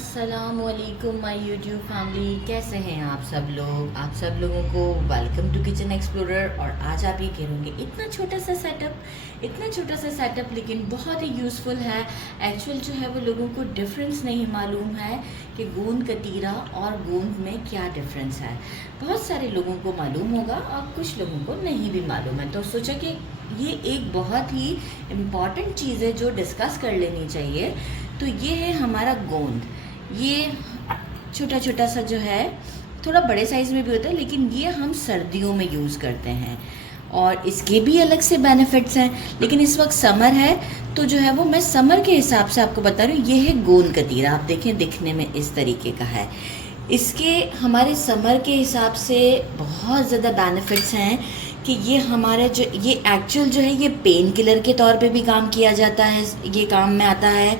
अस्सलामुअलैकुम my YouTube family, कैसे हैं आप सब लोग। आप सब लोगों को वेलकम टू किचन एक्सप्लोरर। और आज आप ये कहेंगे इतना छोटा सा सेटअप लेकिन बहुत ही यूज़फुल है। एक्चुअल जो है वो लोगों को डिफरेंस नहीं मालूम है कि गोंद कतीरा और गोंद में क्या डिफरेंस है। बहुत सारे लोगों को मालूम होगा और कुछ लोगों को नहीं भी मालूम है, तो सोचा कि ये एक बहुत ही इम्पॉर्टेंट चीज़ है जो डिस्कस कर लेनी चाहिए। तो ये है हमारा गोंद। ये छोटा छोटा सा जो है, थोड़ा बड़े साइज़ में भी होता है, लेकिन ये हम सर्दियों में यूज़ करते हैं और इसके भी अलग से बेनिफिट्स हैं। लेकिन इस वक्त समर है तो जो है वो मैं समर के हिसाब से आपको बता रही हूँ। ये है गोंद कतीरा, आप देखें दिखने में इस तरीके का है। इसके हमारे समर के हिसाब से बहुत ज़्यादा बेनिफिट्स हैं कि ये हमारे जो ये एक्चुअल जो है ये पेन किलर के तौर पे भी काम किया जाता है, ये काम में आता है।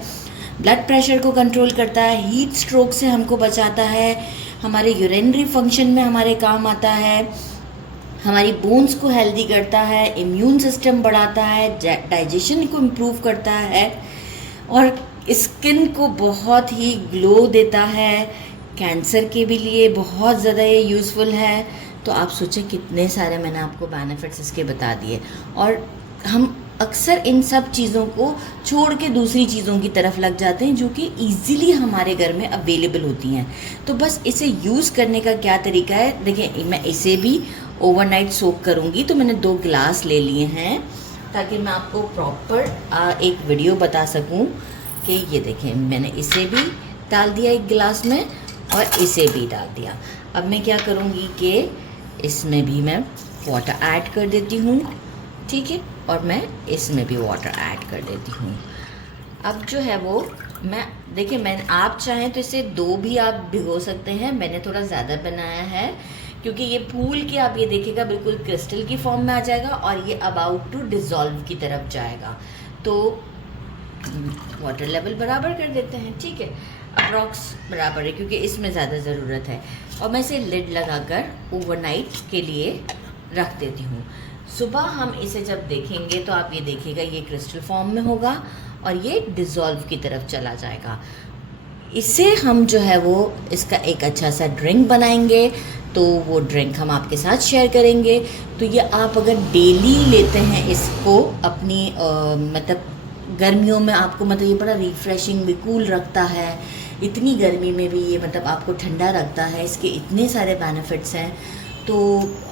ब्लड प्रेशर को कंट्रोल करता है, हीट स्ट्रोक से हमको बचाता है, हमारे यूरिनरी फंक्शन में हमारे काम आता है, हमारी बोन्स को हेल्दी करता है, इम्यून सिस्टम बढ़ाता है, डाइजेशन को इम्प्रूव करता है और स्किन को बहुत ही ग्लो देता है। कैंसर के भी लिए बहुत ज़्यादा ये यूज़फुल है। तो आप सोचें कितने सारे मैंने आपको बेनिफिट्स इसके बता दिए, और हम अक्सर इन सब चीज़ों को छोड़ के दूसरी चीज़ों की तरफ लग जाते हैं जो कि ईज़िली हमारे घर में अवेलेबल होती हैं। तो बस इसे यूज़ करने का क्या तरीका है, देखिए मैं इसे भी ओवरनाइट सोक करूँगी। तो मैंने 2 गिलास ले लिए हैं ताकि मैं आपको प्रॉपर एक वीडियो बता सकूँ कि ये देखें मैंने इसे भी डाल दिया 1 गिलास में और इसे भी डाल दिया। अब मैं क्या करूँगी कि इसमें भी मैं वाटर ऐड कर देती हूँ, ठीक है, और मैं इसमें भी वाटर ऐड कर देती हूँ। अब जो है वो मैं देखिए आप चाहें तो इसे 2 भी आप भिगो सकते हैं। मैंने थोड़ा ज़्यादा बनाया है क्योंकि ये फूल के आप ये देखिएगा बिल्कुल क्रिस्टल की फॉर्म में आ जाएगा और ये अबाउट टू डिज़ोल्व की तरफ जाएगा। तो वाटर लेवल बराबर कर देते हैं, ठीक है, अप्रॉक्स बराबर है क्योंकि इसमें ज़्यादा ज़रूरत है। और मैं इसे लिड लगाकर ओवरनाइट के लिए रख देती हूँ। सुबह हम इसे जब देखेंगे तो आप ये देखिएगा ये क्रिस्टल फॉर्म में होगा और ये डिज़ोल्व की तरफ चला जाएगा। इसे हम जो है वो इसका एक अच्छा सा ड्रिंक बनाएंगे, तो वो ड्रिंक हम आपके साथ शेयर करेंगे। तो ये आप अगर डेली लेते हैं इसको अपनी मतलब गर्मियों में आपको मतलब ये बड़ा रिफ़्रेशिंग भी, कूल रखता है। इतनी गर्मी में भी ये मतलब आपको ठंडा रखता है। इसके इतने सारे बेनिफिट्स हैं। तो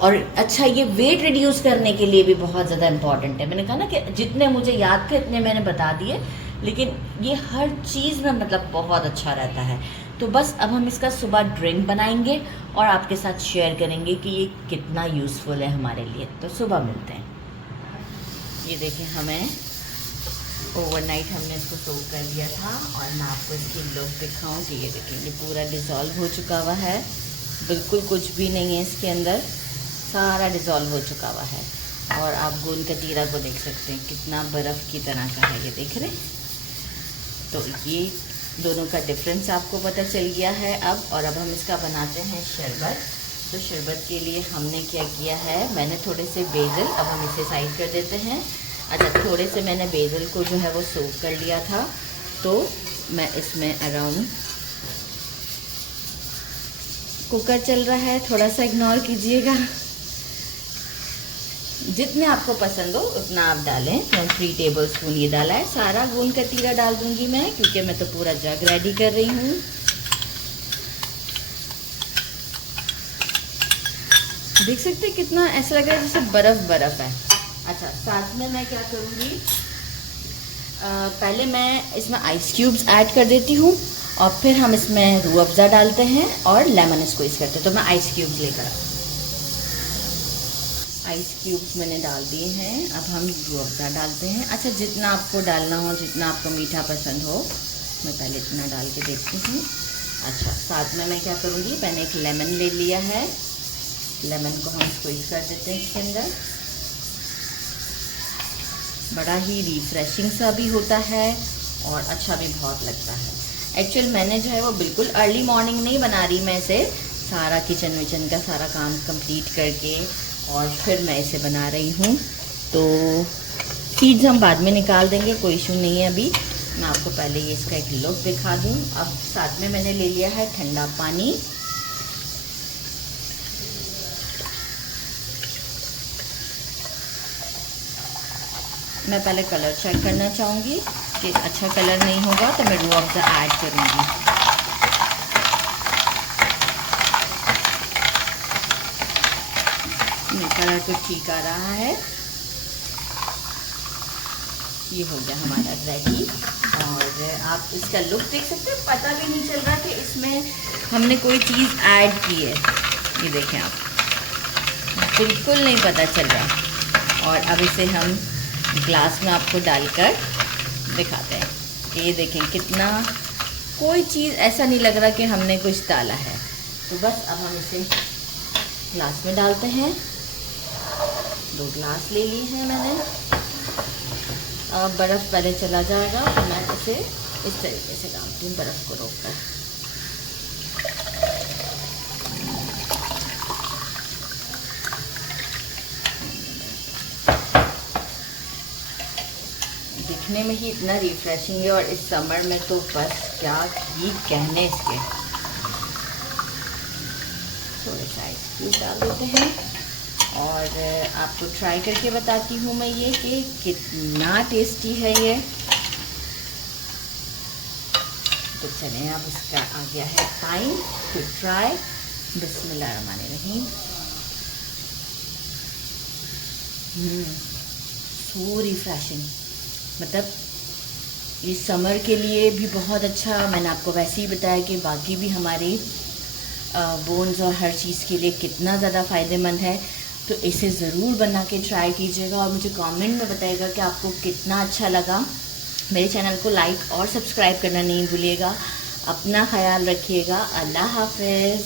और अच्छा ये वेट रिड्यूस करने के लिए भी बहुत ज़्यादा इम्पॉर्टेंट है। मैंने कहा ना कि जितने मुझे याद थे इतने मैंने बता दिए, लेकिन ये हर चीज़ में मतलब बहुत अच्छा रहता है। तो बस अब हम इसका सुबह ड्रिंक बनाएंगे और आपके साथ शेयर करेंगे कि ये कितना यूज़फुल है हमारे लिए। तो सुबह मिलते हैं। ये देखें हमें ओवरनाइट हमने इसको सोक कर लिया था और मैं आपको इसकी लुक दिखाऊं कि ये देखें ये पूरा डिज़ोल्व हो चुका हुआ है, बिल्कुल कुछ भी नहीं है इसके अंदर, सारा डिज़ोल्व हो चुका हुआ है। और आप गोंद कतीरा को देख सकते हैं कितना बर्फ़ की तरह का है, ये देख रहे। तो ये दोनों का डिफरेंस आपको पता चल गया है अब। और अब हम इसका बनाते हैं शरबत। तो शरबत के लिए हमने क्या किया है, मैंने थोड़े से बेसल, अब हम इसे साइड कर देते हैं। अच्छा, थोड़े से मैंने बेसल को जो है वो सोक कर लिया था, तो मैं इसमें अराउंड, कुकर चल रहा है थोड़ा सा इग्नोर कीजिएगा, जितने आपको पसंद हो उतना आप डालें। तो 3 टेबल स्पून ये डाला है। सारा गोंद कतीरा डाल दूंगी मैं क्योंकि मैं तो पूरा जग रेडी कर रही हूँ। देख सकते हैं कितना ऐसा लग रहा है जैसे बर्फ़ है। अच्छा, साथ में मैं क्या करूँगी, पहले मैं इसमें आइस क्यूब्स ऐड कर देती हूँ और फिर हम इसमें रूह अफ़ज़ा डालते हैं और लेमन स्क्वीज़ करते हैं। तो मैं आइस क्यूब्स लेकर, आइस क्यूब्स मैंने डाल दिए हैं। अब हम रूह अफ़ज़ा डालते हैं। अच्छा, जितना आपको डालना हो, जितना आपको मीठा पसंद हो, मैं पहले इतना डाल के देखती हूँ। अच्छा, साथ में मैं क्या करूँगी, मैंने एक लेमन ले लिया है, लेमन को हम स्क्वीज़ कर देते हैं इसके अंदर। बड़ा ही रिफ़्रेशिंग सा भी होता है और अच्छा भी बहुत लगता है। एक्चुअल मैंने जो है वो बिल्कुल अर्ली मॉर्निंग नहीं बना रही, मैं इसे सारा किचन विचन का सारा काम कंप्लीट करके और फिर मैं इसे बना रही हूँ। तो सीड्स हम बाद में निकाल देंगे, कोई इशू नहीं है अभी। मैं आपको पहले ये इसका एक लुक दिखा दूँ। अब साथ में मैंने ले लिया है ठंडा पानी। मैं पहले कलर चेक करना चाहूँगी कि अच्छा कलर नहीं होगा तो मैं रूह अफ़ज़ा ऐड करूँगी। कलर तो ठीक आ रहा है। ये हो गया हमारा रेडी। और आप इसका लुक देख सकते हैं, पता भी नहीं चल रहा कि इसमें हमने कोई चीज़ ऐड की है। ये देखें आप, बिल्कुल नहीं पता चल रहा। और अब इसे हम ग्लास में आपको डालकर दिखाते हैं कि ये देखें कितना, कोई चीज़ ऐसा नहीं लग रहा कि हमने कुछ डाला है। तो बस अब हम इसे ग्लास में डालते हैं। 2 ग्लास ले ली है मैंने। अब बर्फ़ पहले चला जाएगा तो मैं इसे इस तरीके से डालती हूँ, बर्फ़ को रोककर। दिखने में ही इतना रिफ्रेशिंग है और इस समर में तो बस क्या ही कहने इसके। थोड़े सा आइस क्यूब डाल देते हैं और आपको ट्राई करके बताती हूँ मैं ये कि कितना टेस्टी है ये। तो चलें, अब इसका आ गया है टाइम टू ट्राई। बिस्मिल्लाहिर्रहमानिर्रहीम। सो रिफ्रेशिंग, मतलब ये समर के लिए भी बहुत अच्छा। मैंने आपको वैसे ही बताया कि बाकी भी हमारी बोन्स और हर चीज़ के लिए कितना ज़्यादा फ़ायदेमंद है। तो इसे ज़रूर बना के ट्राई कीजिएगा और मुझे कमेंट में बताइएगा कि आपको कितना अच्छा लगा। मेरे चैनल को लाइक और सब्सक्राइब करना नहीं भूलिएगा। अपना ख्याल रखिएगा। अल्लाह हाफ़िज़।